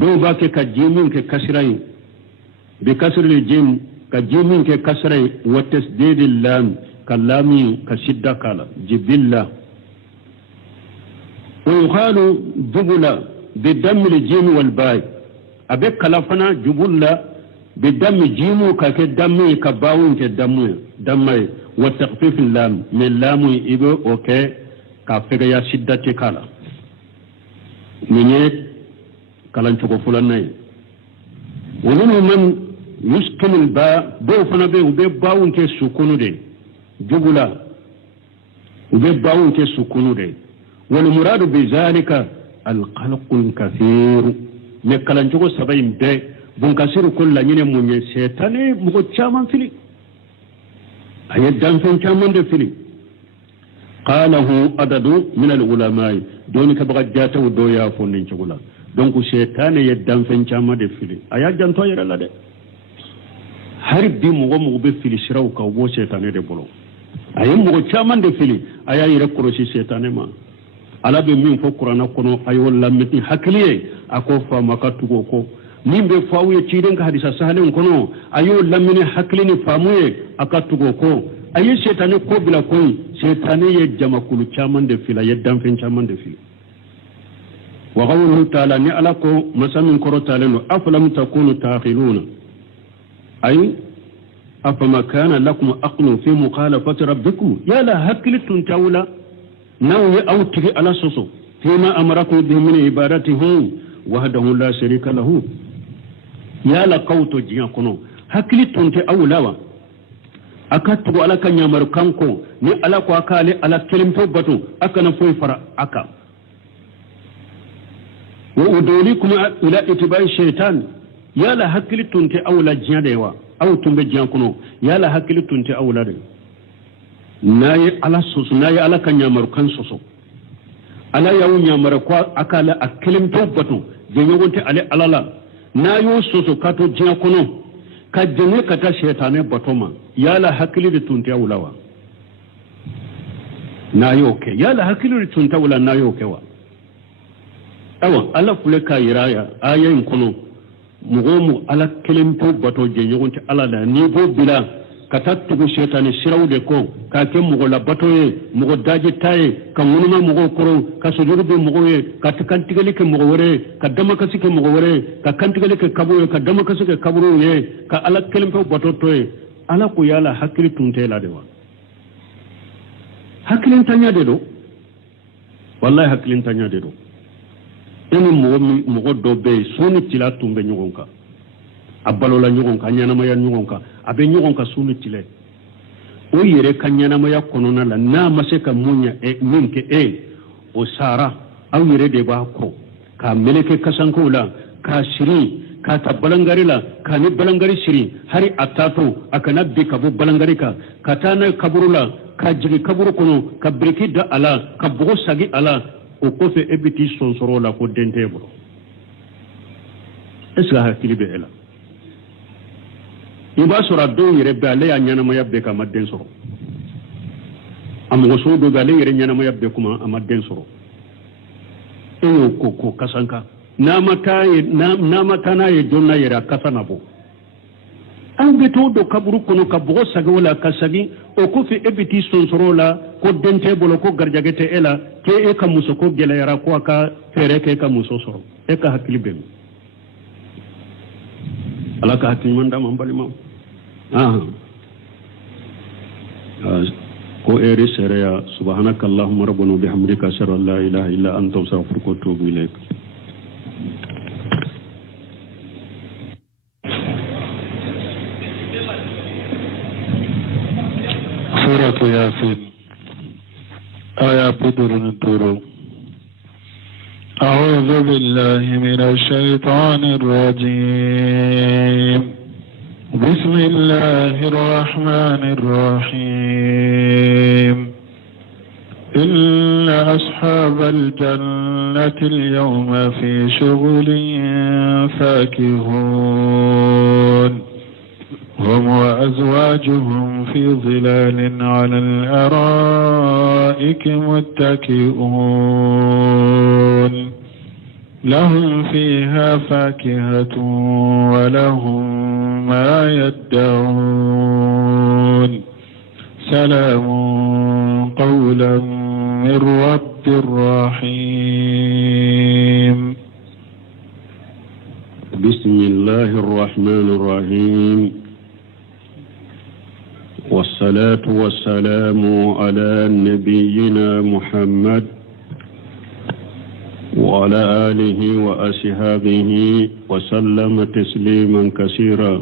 دو باكي كجيمين ككسرين بكسر الجيم كجيمين ككسرين وتسديد اللام كلامي كشدة كالا جبلا ويقال جبلا بدم الجيم والباء أبيك كلافنا جبلا بدم جيم كدمي كباون كدمي وتخفيف اللام من اللام إبو أوكي كافيغا شدة كالا نيت كلام تقفلنا ومنهم من يسكن الباء دو فنا بي باون كسكونو دي جبلا وبي باون كسكونو دي والمراد بذلك القلق الكثير نكالنجو سبايم بي بنكسر كل نين موني شيطاني مغو تشامان فيلي ايدان فين تشامان دي فيلي قاله عدد من العلماء دوني كبغا جاتو دويا فونين تشغلا دونك شيطاني يدان فين تشامان دي فيلي ايا جانتو يرلا دي hari bi mɔgɔ bɛ fili siraw kan u b'o sɛtanɛ de bolo a ye mɔgɔ caman de fili a y'a yɛrɛ kɔlɔsi sɛtanɛ ma ala bɛ min fɔ kuranɛ kɔnɔ a y'o lamɛn ni hakili ye a ko faama ka tugu o kɔ min bɛ fɔ aw ye ciden ka hadisa sahalen kɔnɔ a y'o lamɛn ni hakili ni faamu ye a ka tugu o kɔ a ye sɛtanɛ ko bila koyi sɛtanɛ ye jamakulu caman de fili a ye danfɛn caman de fili wa qawluhu ta'ala ni ala ko masa min kɔrɔtalen don afalam takunu ta'qiluna أي أفما كان لكم أقل في مخالفة ربكم يا لا هكلتم تاولا ناوي أو تري على سوسو فيما أمركم به من عبادته وحده لا شريك له يا لا قوت جيكونو هكلتم تاولا akatugo ala kan yamar kanko ni ala ko akale ala kelim to batu akana foy fara aka wa udulikum ila itibai shaytan yala hakili tunte awla jiya da yawa aw tumbe jiya kuno yala hakili tunte awla da nayi ala soso nayi ala kan nyamar kan soso ala yawu nyamar ko akala akilim to batu je nyogonte ale alala nayo soso kato jiya kuno ka jene kata shaytane batoma yala hakili de tunte awla wa nayo ke yala hakili de tunte awla nayo ke wa awa ala fule ka yiraya ayen kuno mugomu ala kelempo bato je nyogonte ala da ni bo bila katatugo shetani sirawde ko ka ke mugo la bato ye mugo daji taye ka munuma mugo koro ka sojuru be mugo ye ka takantigale ke mugo wore ka dama ka sike mugo wore ka kantigale ke kaburo ka dama ka sike kaburo ye ka ala kelempo bato toye ala ko yala hakili tunte la dewa hakilin tanya de do wallahi hakilin tanya de do eni mogo do be suni tila tumbe ñogonka a balola ñogonka a ñanamaya ñogonka a be ñogonka suni tile o yere ka ñanamaya konona la na ma se ka muña min ke o sara aw yere de b'a ko ka meleke kasanko la ka siri ka ta balangari la ka ni balangari siri hari a tato a kana bi ka bɔ balangari kan ka taa n'a ye kaburu la ka jigi kaburu kɔnɔ ka biriki da a la ka bɔgɔ sagi a la o kɔfɛ e bɛ t'i sɔnsɔrɔ o la ko den t'e bolo est ce que hakili bɛ e la i b'a sɔrɔ a dɔw yɛrɛ bɛ ale y'a ɲɛnamaya bɛɛ k'a ma den sɔrɔ a mɔgɔsugu dɔ bɛ ale yɛrɛ ɲɛnamaya bɛɛ kuma a ma den sɔrɔ e y'o ko kasanka n'a ma taa n'a ye don n'a yɛrɛ a kasa na bɔ an bɛ t'o don kaburu kɔnɔ ka bɔgɔ sagi o la ka sagi o kɔfɛ e bɛ t'i sɔnsɔrɔ o la ko den t'e bolo ko garijɛgɛ tɛ e la k'e ka muso ko gɛlɛyara ko a ka fɛɛrɛ kɛ e ka muso sɔrɔ e ka hakili bɛ min ala ka hakili ɲuman d'a ma n balimaw ko eri sereya subhanaka allahumma rabbana bihamdika ashhadu an la ilaha illa anta astaghfiruka wa atubu ilayk سورة ياسين آية بدر الدرو أعوذ بالله من الشيطان الرجيم بسم الله الرحمن الرحيم إن أصحاب الجنة اليوم في شغل فاكهون هم وأزواجهم في ظلال على الأرائك متكئون لهم فيها فاكهة ولهم ما يدعون سلام قولا من رب رحيم بسم الله الرحمن الرحيم والصلاة والسلام على نبينا محمد وعلى آله وأصحابه وسلم تسليما كثيرا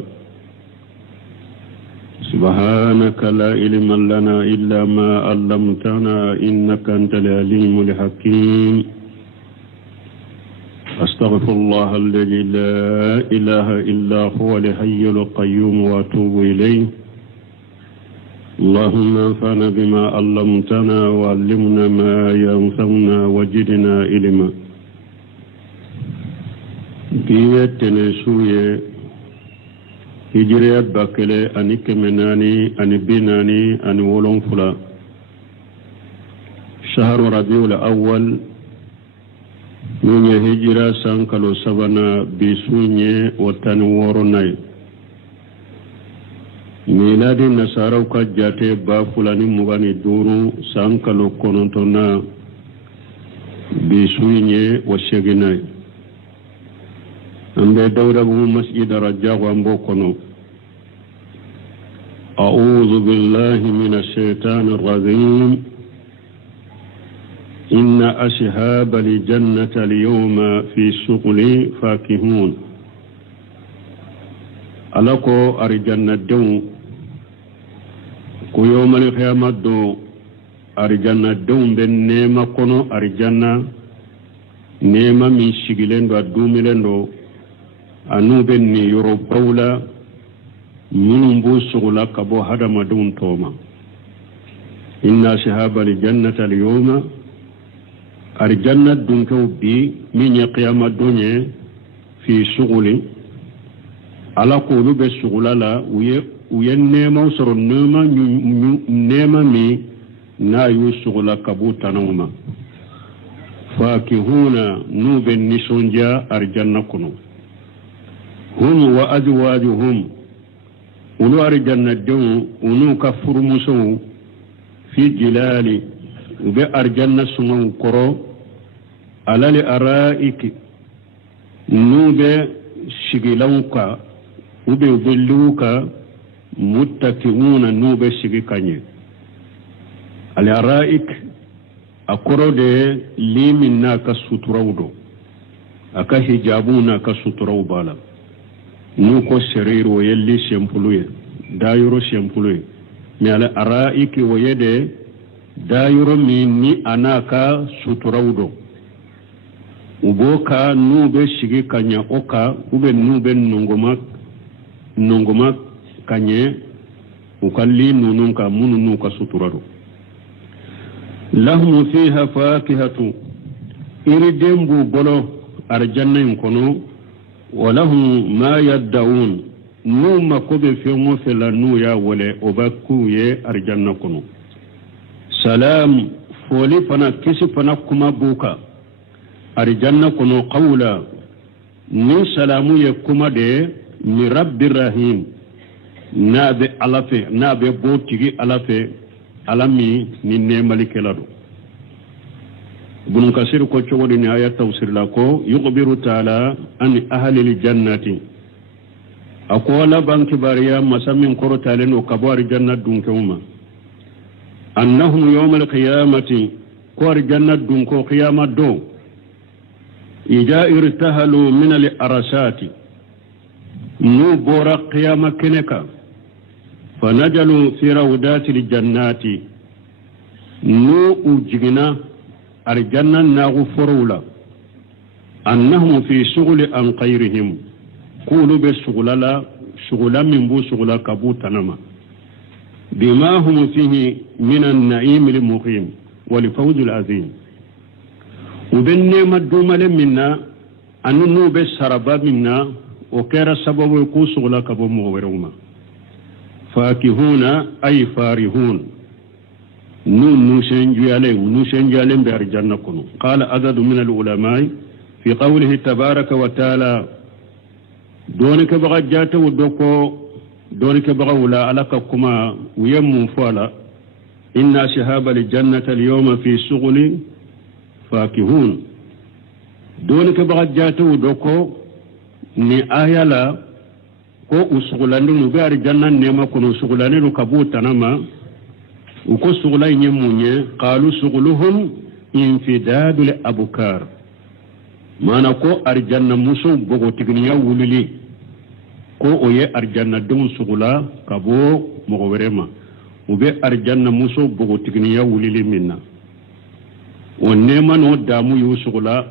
سبحانك لا علم لنا إلا ما علمتنا إنك أنت العليم الحكيم أستغفر الله الذي لا إله إلا هو الحي القيوم وأتوب إليه اللهم انفعنا بما علمتنا وعلمنا ما ينفعنا وزدنا علما بيتنا سوية هجرية باكلة أني كمناني أني بناني أني ولون فلا شهر ربيع الأول من هجرة سانكالو سبنا بسوني وتنورناي ميلاد النصارى كجاتي بافلاني مغاني دورو سانكالو كونونتونا بسوني وشيغناي أمبي دورة مسجد رجاء وانبوكونو أعوذ بالله من الشيطان الرجيم إن أصحاب الجنة اليوم في شغل فاكهون ألكو أرجنة دون كو يوم القيامة دو أرجنة دون بن نيمة كونو أرجنة نيمة من شغلين دو دوميلين دو أنو بن يوروبولا منبو شغلا كبو هدم دون توما إن أصحاب الجنة اليوم أرجنة دونكو بي من قيامة دوني في شغل على قولوا بالشغل لا وينما وصر نيما مي نايو شغل كبو تنوما فاكهون نوب النسونجا أرجنة كنو هم وأزواجهم ولو أرجنة دون ونو كفر مسو في جلال وبأرجنة سمو كرو على الأرائك نوب شغلوكا وبيبلوكا متكئون نوب شغكاني الأرائك أكرو دي لي منك سترودو aka hijabuna ka suturau bala nu ko seriro yelli shempuluye dayuro shempuluye mi ala araiki woyede dayuro ni anaka suturau do uboka nube shigi kanya oka ube nube nongoma kanye ukalli nununka mununuka suturado lahum fiha fakihatu iri dembu bolo arjanna kono walahum ma yaddaun nu makobe fengo fela nu ya wale obaku ye arjanna kono salam foli fana kisi fana kuma buka arjanna kono qawla ni salamu ye kuma de ni rabbir rahim nabe alafe nabe botigi alafe alami ni nemali kelado ibn kasir ko cogodi ni ayat tafsir la ko yukhbiru ta'ala an ahli aljannati akola banki bariya masamin korotalen o kabari jannat dun kewma annahum yawm alqiyamati ko jannat dun ko qiyamat do ija irtahalu min al-arasati nu bora qiyama keneka fanajalu fi rawdati aljannati nu ujigina arjanna nagu forula annahum fi shughli an qayrihim qulu bi shughla min bu shughla kabutanama bima hum fihi min an-na'im al-muqim wa li-fawz al-azim ubenne madumale minna annu be saraba minna o kera sababu ku shughla kabu muweruma fakihuna ay farihun نوشن جالين بأرجان كنو قال عدد من العلماء في قوله تبارك وتعالى دونك بغا جاتا ودوكو دونك بغا ولا علىك كما ويمو فالا إن شهاب الجنة اليوم في شغل فاكهون دونك بغا جاتا ودوكو ni ayala ko usugulani nugar jannan nema kono usugulani nukabuta nama uko sugulay nyemunye qalu suguluhum infidadul abukar mana ko arjanna muso bogo tigniya wulili ko oye arjanna dum sugula kabo mogo werema ube arjanna muso bogo tigniya wulili minna wonne mano damu yu sugula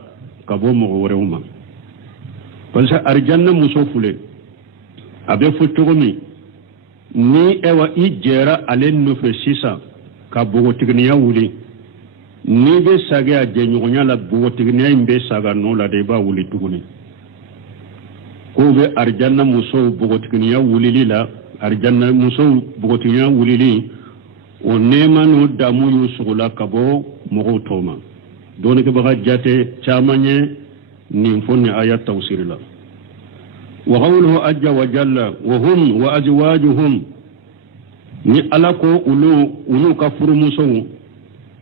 kabo mogo werema parce arjanna muso fule abe futugomi ni ewa ijera alen nufe sisa ka bogotigniya wuli ni be sage a jenyugonya la bogotigniya imbe saga no la de ba wuli tuguni ko be arjanna muso bogotigniya wuli lila arjanna muso bogotigniya wuli li o nema no damu yusugula kabo mogo toma doni ke baga jate chamanye ni fonni ayat tawsir la وقوله أجل وجل وهم وأزواجهم ni alako ulu kafuru muso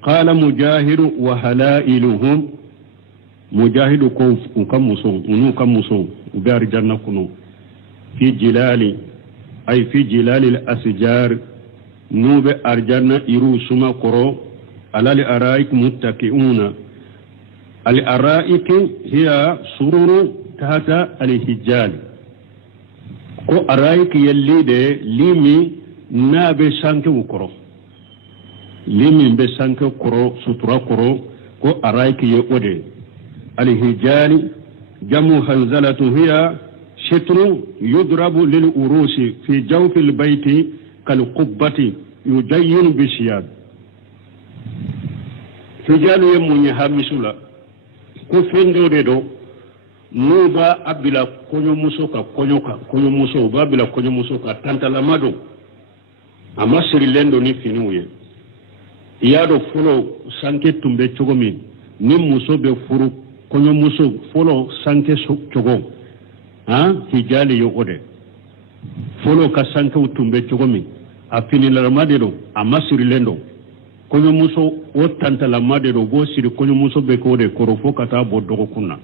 qala mujahid wa halailuhum mujahid ko kam muso ubar janna kuno fi jilali ay fi jilali al-asjar nube arjanna iru suma koro alal araik muttaqiuna al araik hiya sururu tahta al-hijal ko araik yalli de limi na be sanke ukoro limi be sanke koro sutura koro ko araiki ye ode alhijali jamu hanzalatu hiya shitru yudrabu lil urusi fi jawfi al bayti kal qubbati yujayyin bi shiyad fijalu ye munye hamisula ko fendo de do nuba abila konyo muso ka konyo muso ba abila konyo muso ka tantala mado ama siri lendo ni finuye iyado folo sanke tumbe chogomi ni muso be furu konyo muso folo sanke chogo hijali yo ode folo ka sanke tumbe chogomi afini la madero ama siri lendo konyo muso o tanta la madero go siri konyo muso be ko de korofo kata bodogo kunna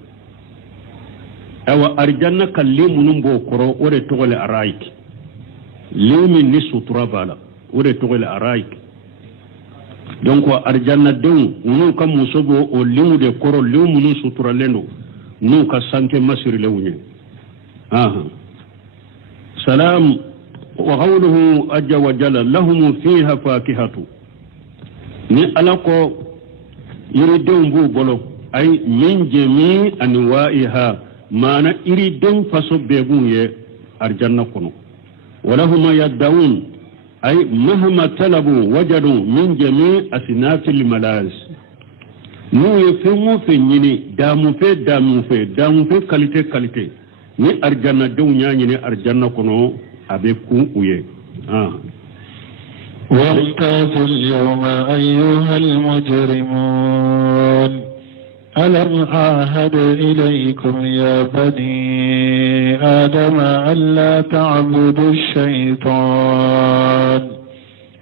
awa arjanna kallimu numbo koro ore togole araiki limi ni sutura bala ore togole araiki donc arjanna dew unu kam musobo o limu de koro limu ni sutura lendo nu ka sanke masiri lewunye salam wa qawluhu ajja wa jalla lahum fiha fakihatu ni alako iridon bu bolo ay min jami anwa'iha mana iridon faso begunye arjanna kono ولهم يدعون أي مهما طلبوا وجدوا من جميع أصناف الملاذ مو يفهموا في نيني دامو في كاليتي ni arjanna dunya ni arjanna kono abeku uye وامتازوا اليوم أيها المجرمون ألم أعهد إليكم يا بني آدم ألا تعبدوا الشيطان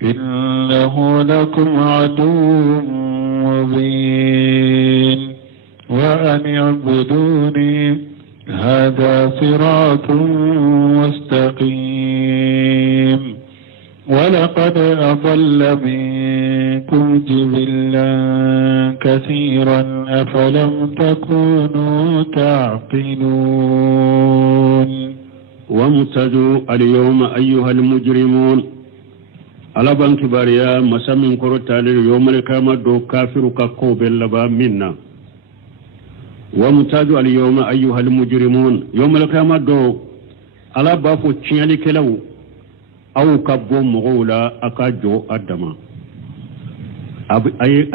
إنه لكم عدو مبين وأن اعبدوني هذا صراط مستقيم ولقد أضل منكم جبلا كثيرا أفلم تكونوا تعقلون وامتازوا اليوم أيها المجرمون على بنك باريا مسامين كروتالي يوم القيامة دو كافر كقوب اللبا منا وامتازوا اليوم أيها المجرمون يوم القيامة دو على بافو تشيالي كلاو أو كبو مغولا أكاجو أدما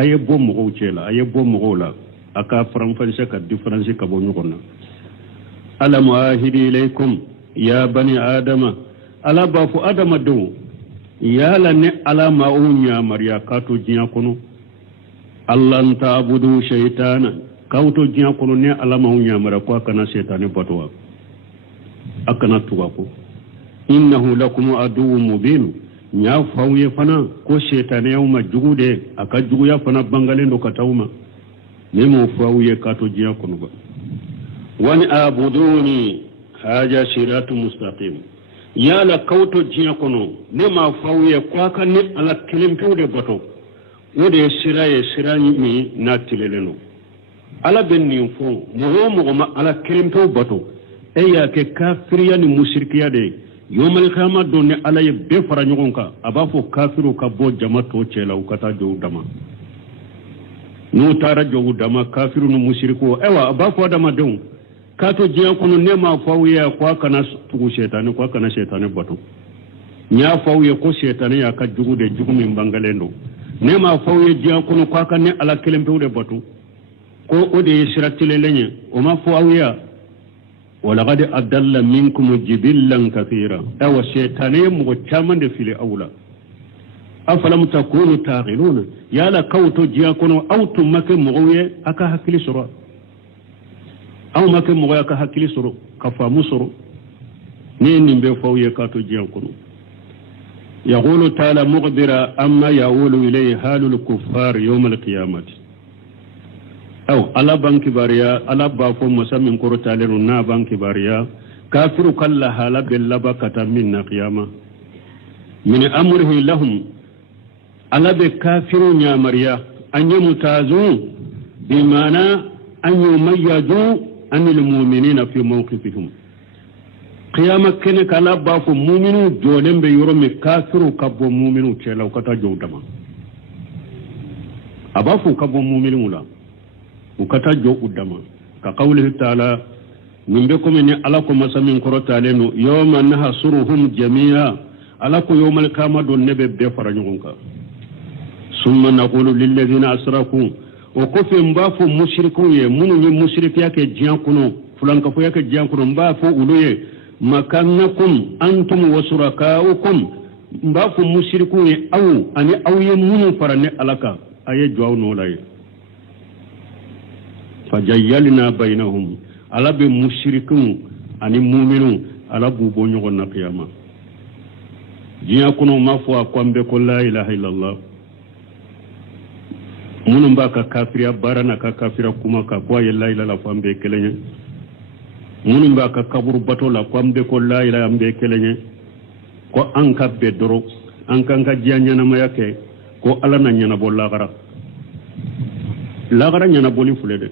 أي بو مغو تشيلا أي بو مغولا أكا فرنفنسي كدفرنسي كبو نغونا ألم أعهد إليكم يا بني آدم ألا بافو آدم دو يا لني ألا ما أونيا مريا كاتو جيا كنو ألا أن تعبدوا شيطانا كاتو جيا كنو ني ألا ما أونيا مريا كوا كنا شيطاني بطوا أكنا توقفو إنه لكم عدو مبين نيا فاوية فنا كو شيطاني يوم جغودي أكا جغويا فنا بانغالين دو كتاوما نمو فاوية كاتو جيا كنو وان أعبدوني هذا صراط مستقيم يا لا كوتو جيا كنو نما فاوية كواكا ني على كلم كودي بطو ودي سراي مي ناتللنو على بني فو مغوما على كلم كودي بطو ايا كافريا ني مشركيا دي يوم القيامة دون على يبفر نيونكا أبافو كافر كبو جماعة تشيلا وكتا جو دما نو تارا جو دما كافر مشركو ايوا أبافو دما دون كاتو جيا كونو نيما فاوية كوا كنا تغو شيطاني كوا كنا شيطاني بطو نيا فاوية كو شيطاني يكا جغو دي جغو من بانغالينو نيما فاوية جيا كونو كوا كنا على كلم تودي بطو كو ودي يسراتي لنيا وما فاوية ولقد أضل منكم جبلا كثيرا أو الشيطاني مغتاما في الأولى أفلم تكونوا تعقلون يا لا كوتو جياكونو أو تمك مغوية أكا هكلي سروا أو مك مغوية أكا هكلي سروا كفامو سروا نين بفوية كاتو جياكونو يقول تعالى مقدرا أما يقول إليه حال الكفار يوم القيامة أو على بنك باريا على بافو مسامين كروتاليرو نا بنك باريا كافر كلا حالا باللبا كتامين قيامة من أمره لهم على بكافر يا مريا أن يمتازوا بمعنى أن يميزوا عن المؤمنين في موقفهم قيامة كنك على بافو مؤمنو جولن بيورم كافر كبو مؤمنو تشيلو كتا جودما أبافو كبو مؤمنو لا ukata jo udama ka qawlihi ta'ala min bekum ni alako masamin korotalenu yawma nahsuruhum jami'a alako yawmal qiyamah don nebe be faranyunka summa naqulu lil ladina asraku o kofe mbafu mushrikun ye munu ni mushrik yake jiyan kuno fulanka fo yake jiyan kuno mbafu uluye makannakum antum wa surakaukum mbafu mushrikun ye ani aw ye munu farane alaka aye jwaw no lay فجيلنا بينهم على بمشركون أني مؤمنون على بوبون يغنى قياما جيا كنو مفوا قوام بكل لا إله إلا الله منهم باكا كافريا بارانا كافريا كما كبوا يلا إلا الله قوام بكلني منهم باكا كبر بطولا قوام بكل لا إله إلا بكلني ko anka bedoro anka jiya nyana mayake ko ala na nyana bolla gara la gara nyana boli fulede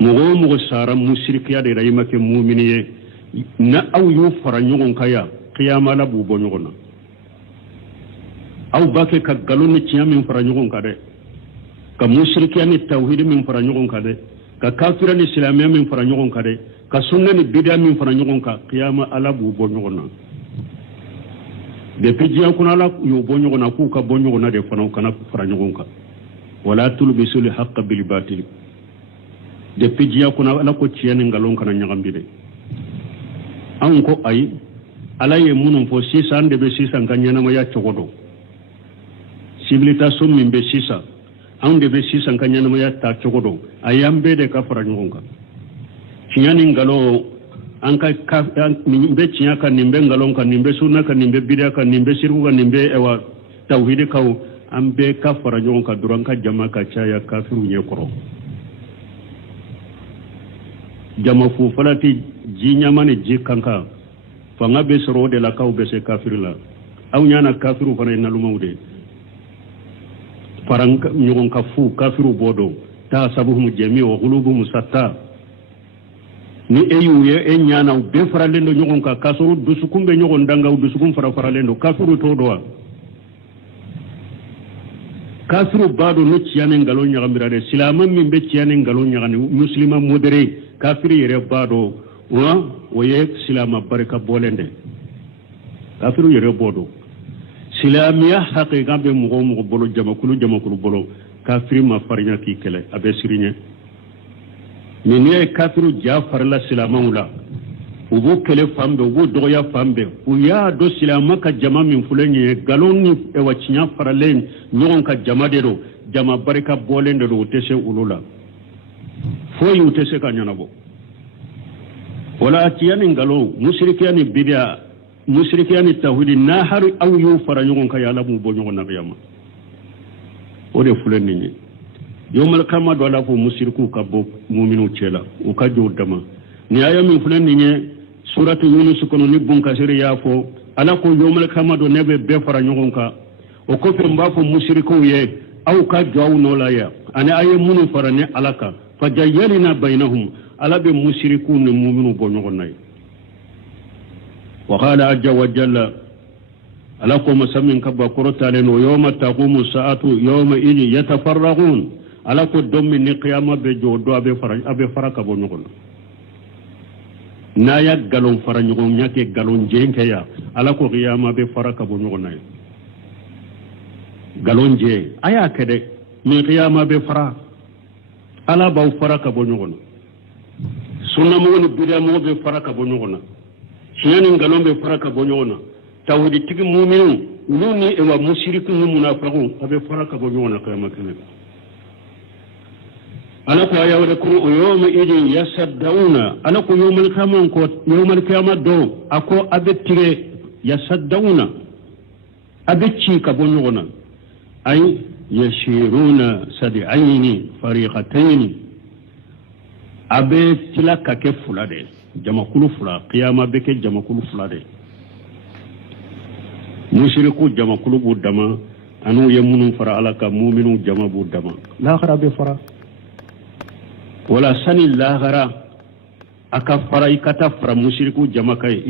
mogo sara musrikiya de rayima ke mu'miniye na aw yu fara ɲɔgɔn kaya qiyama la bu bo ɲɔgɔn na aw ba kɛ ka galon ni tiɲɛ min fara ɲɔgɔn kan dɛ ka musrikiya ni tawhid min fara ɲɔgɔn kan dɛ ka kafira ni silamɛya min fara ɲɔgɔn kan dɛ ka sunna ni bid'a min fara ɲɔgɔn kan qiyama ala b'u bɔ ɲɔgɔn na depuis diɲɛ kɔnɔ ala y'u bɔ ɲɔgɔn na k'u ka bɔ ɲɔgɔn na de fana u kana fara ɲɔgɔn kan wala tulbisu l haqqa bil batil depuis diɲɛ kɔnɔ ala ko tiɲɛ ni ngalon kana ɲagami de an ko ayi ala ye minnu fɔ sisan de bɛ sisan ka ɲɛnamaya cogo dɔn civilisation min bɛ sisan an de bɛ sisan ka ɲɛnamaya ta cogo dɔn a y'an bɛɛ de ka fara ɲɔgɔn kan tiɲɛ ni ngalon an ka nin bɛ tiɲɛ kan nin bɛ ngalon kan nin bɛ sunna kan nin bɛ bid'a kan nin bɛ shirku kan nin bɛ tawhid kan an bɛɛ ka fara ɲɔgɔn kan dɔrɔn ka jama ka caya kafiru ɲɛ kɔrɔ jama fu fala ti ji ɲama ni ji kankan fanga bɛ sɔrɔ o de la k'aw bɛ se kafiri la aw ɲana kafiru fana ye nalumaw de fara ɲɔgɔn ka fu kafiru bɔ dɔn tasabuhum jami'an wa qulubuhum shatta ni e y'u ye e ɲana u bɛɛ faralen don ɲɔgɔn kan k'a sɔrɔ dusukun bɛ ɲɔgɔn danga u dusukun faralen don kafiru t'o dɔn wa kafiru b'a dɔn ni tiɲɛ ni ngalon ɲagamira dɛ silamɛ min bɛ tiɲɛ ni ngalon ɲagami muslima modéré kafiri yɛrɛ b'a dɔn o ye silama barika bɔlen dɛ kafiru yɛrɛ bɔ dɔn silamiya haqiqa bɛ mɔgɔ o mɔgɔ bolo jamakulu bolo kafiri ma farinya k'i kɛlɛ a bɛ siri ɲɛ mais n'i ye kafiru ja farila silamaw la u b'o kɛlɛ fan bɛɛ u b'o dɔgɔya fan bɛɛ u y'a dɔn silama ka jama min filɛ nin ye nkalon ni tiɲɛ faralen ɲɔgɔn ka jama de don jama barika bɔlen de don u tɛ se olu la foyi u tɛ se ka ɲɛnabɔ wala tiɲɛ ni nkalon musirikiya ni bid'a musirikiya ni tawhidi n'a hari aw y'u fara ɲɔgɔn kan ala b'u bɔ ɲɔgɔn na biyama o de filɛ nin ye yawmal qiyama do ala fo musiriku ka bɔ mu'minu cɛla u ka jɔ dama ni aya min filɛ nin ye suratu yunus kɔnɔ ni bunkasiri y'a fɔ ala ko yawmal qiyama do ne bɛ bɛɛ fara ɲɔgɔn kan o kɔfɛ n b'a fɔ musirikuw ye aw ka jɔ aw nɔ la yan ani a ye minnu fara ni ala kan fajayyalna bainahum ala bɛ musirikuw ni mu'minu bɔ ɲɔgɔn na ye wa qala azza wa jalla ala ko masa min ka ba kɔrɔtalen o yawma taqumu sa'atu yawma idin yatafarraqun ala ko don min ni qiyama bɛ jɔ do a bɛ fara ka bɔ ɲɔgɔn na n'a ya galon fara ɲɔgɔn ɲa kɛ galon jɛ kɛ ya ala ko qiyama bɛ fara ka bɔ ɲɔgɔn na ye galon jɛ a y'a kɛ dɛ mais qiyama bɛ fara ala b'aw fara ka bɔ ɲɔgɔn na sunnamɔgɔ ni bid'amɔgɔ bɛ fara ka bɔ ɲɔgɔn na tiɲɛ ni ngalon bɛ fara ka bɔ ɲɔgɔn na tawhiditigi mu'minu olu ni musiriku ni munafiqun a bɛ fara ka bɔ ɲɔgɔn na qiyama kɛnɛ ala ko aya wala ko yawma idin yasaddauna ala ko yawmal qiyama do ako abe tire yasaddauna abe ci ka bo nyona ay yashiruna sadi'aini fariqatayn abe tila ka ke fulade jamakulu fula qiyama be ke jamakulu fulade mushriku jamakulu bu dama anu yemunu fara ala ka mu'minu jama bu dama la kharabe fara wala sani lahara aka fara ikata fara mushriku jama kai